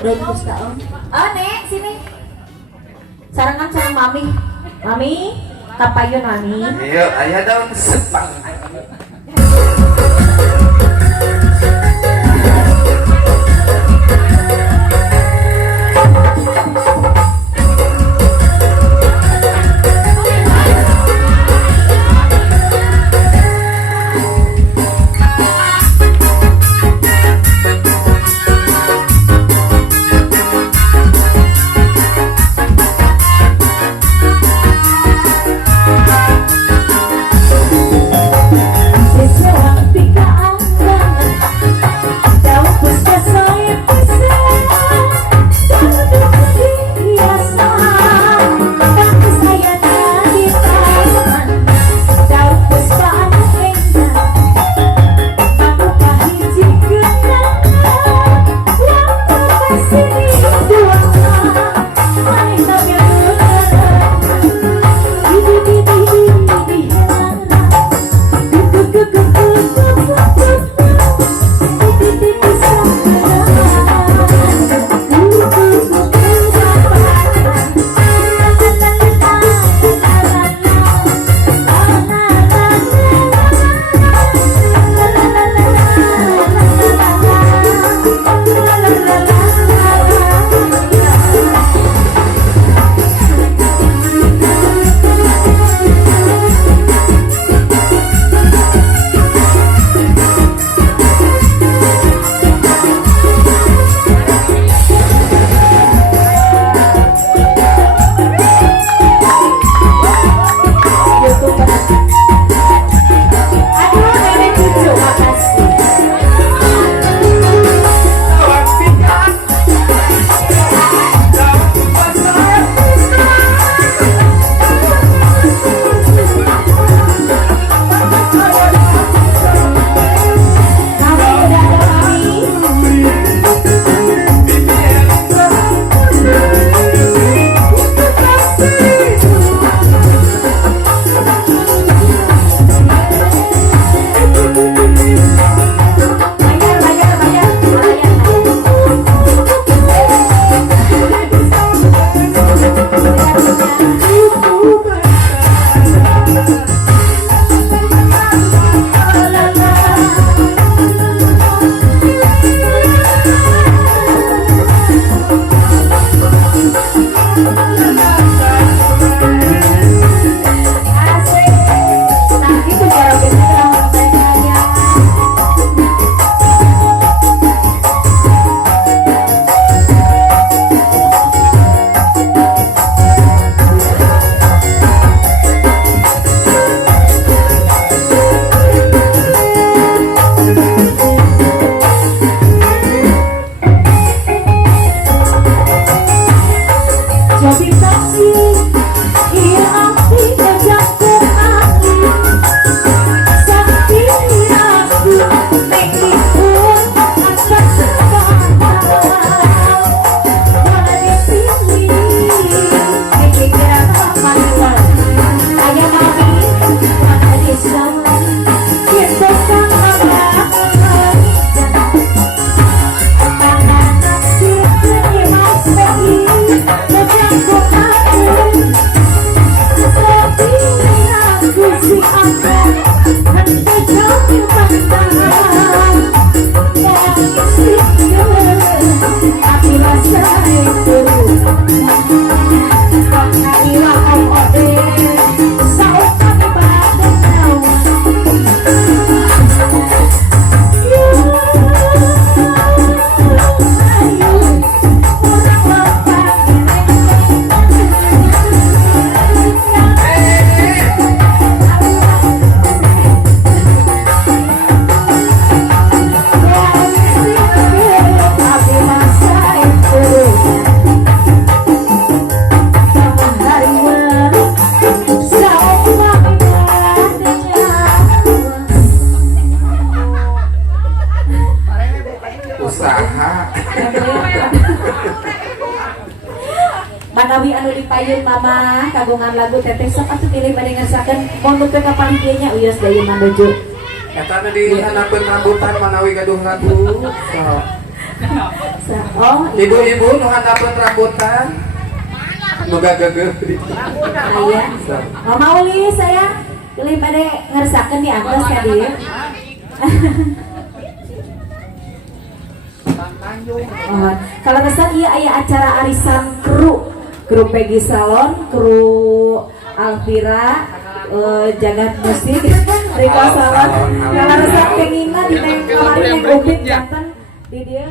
daun kusta om. Oh nek sini. Sarangan sarang mami. Mami, kapayun mami. Iya, ayah daun sepang. Manawi anu dipayun mama kagungan lagu teteh sok atuh pilih bade ngasakeun mun nu teu kapalideuna uyas dayeuh manuju eta teh di hanapeun rambutan manawi gaduh lagu. Oh, Ibu-ibu nu handapun rambutan. Nu gageuh. aya. Mama Uli saya pilih pada ngeresakeun di atas ka dieu. Oh, kalau misalnya iya aya acara arisan kru Peggy Salon, kru Alvira, jagat musik, Riko Salon. Kalau resep pengina di kemarin yang ubit jantan di dia.